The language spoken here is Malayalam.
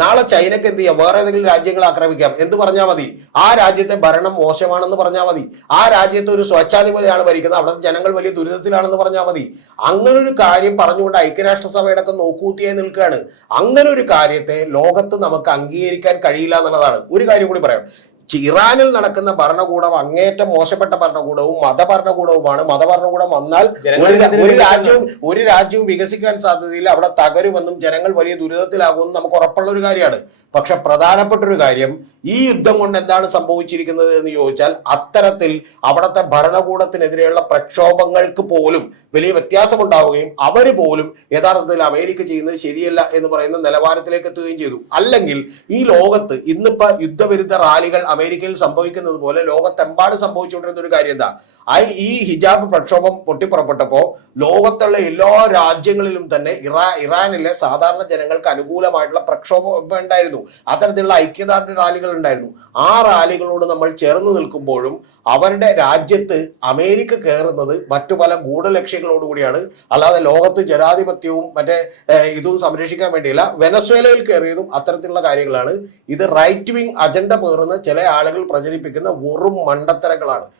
നാളെ ചൈനക്ക് എന്ത് ചെയ്യാം? വേറെ ഏതെങ്കിലും രാജ്യങ്ങളെ ആക്രമിക്കാം. എന്ത് പറഞ്ഞാൽ മതി? ആ രാജ്യത്തെ ഭരണം മോശമാണെന്ന് പറഞ്ഞാൽ മതി. ആ രാജ്യത്ത് ഒരു സ്വച്ഛാധിപതിയാണ് ഭരിക്കുന്നത്, അവിടെ ജനങ്ങൾ വലിയ ദുരിതത്തിലാണെന്ന് പറഞ്ഞാൽ മതി. അങ്ങനെ ഒരു കാര്യം പറഞ്ഞുകൊണ്ട് ഐക്യരാഷ്ട്രസഭയുടെ ഒക്കെ നോക്കൂത്തിയായി നിൽക്കുകയാണ്. അങ്ങനെ ഒരു കാര്യത്തെ ലോകത്ത് നമുക്ക് അംഗീകരിക്കാൻ കഴിയില്ല എന്നുള്ളതാണ്. ഒരു കാര്യം കൂടി പറയാം. ഇറാനിൽ നടക്കുന്ന ഭരണകൂടം അങ്ങേറ്റം മോശപ്പെട്ട ഭരണകൂടവും മതഭരണകൂടവുമാണ്. മതഭരണകൂടം വന്നാൽ ഒരു രാജ്യവും വികസിക്കാൻ സാധ്യതയില്ല, അവിടെ തകരുമെന്നും ജനങ്ങൾ വലിയ ദുരിതത്തിലാകുമെന്നും നമുക്ക് ഉറപ്പുള്ള ഒരു കാര്യമാണ്. പക്ഷെ പ്രധാനപ്പെട്ട ഒരു കാര്യം, ഈ യുദ്ധം കൊണ്ട് എന്താണ് സംഭവിച്ചിരിക്കുന്നത് എന്ന് ചോദിച്ചാൽ, അത്തരത്തിൽ അവിടുത്തെ ഭരണകൂടത്തിനെതിരെയുള്ള പ്രക്ഷോഭങ്ങൾക്ക് പോലും വലിയ വ്യത്യാസമുണ്ടാവുകയും അവർ പോലും യഥാർത്ഥത്തിൽ അമേരിക്ക ചെയ്യുന്നത് ശരിയല്ല എന്ന് പറയുന്ന നിലവാരത്തിലേക്ക് എത്തുകയും ചെയ്തു. അല്ലെങ്കിൽ ഈ ലോകത്ത് ഇന്നിപ്പോ യുദ്ധവിരുദ്ധ റാലികൾ അമേരിക്കയിൽ സംഭവിക്കുന്നത് പോലെ ലോകത്തെമ്പാട് സംഭവിച്ചുകൊണ്ടിരുന്ന ഒരു കാര്യം എന്താ? ഈ ഹിജാബ് പ്രക്ഷോഭം പൊട്ടിപ്പുറപ്പെട്ടപ്പോ ലോകത്തുള്ള എല്ലാ രാജ്യങ്ങളിലും തന്നെ ഇറാനിലെ സാധാരണ ജനങ്ങൾക്ക് അനുകൂലമായിട്ടുള്ള പ്രക്ഷോഭം ഉണ്ടായിരുന്നു. അത്തരത്തിലുള്ള ഐക്യദാർഢ്യ റാലികൾ ഉണ്ടായിരുന്നു. ആ റാലികളോട് നമ്മൾ ചേർന്ന് നിൽക്കുമ്പോഴും അവരുടെ രാജ്യത്ത് അമേരിക്ക കയറുന്നത് മറ്റു പല ഗൂഢലക്ഷ്യങ്ങളോടുകൂടിയാണ്. അല്ലാതെ ലോകത്ത് ജനാധിപത്യവും മറ്റേ ഇതും സംരക്ഷിക്കാൻ വേണ്ടിയില്ല. വെനസ്വേലയിൽ കയറിയതും അത്തരത്തിലുള്ള കാര്യങ്ങളാണ്. ഇത് റൈറ്റ് വിങ് അജണ്ട പേറുന്ന ചില ആളുകൾ പ്രചരിപ്പിക്കുന്ന വെറും മണ്ടത്തരങ്ങളാണ്.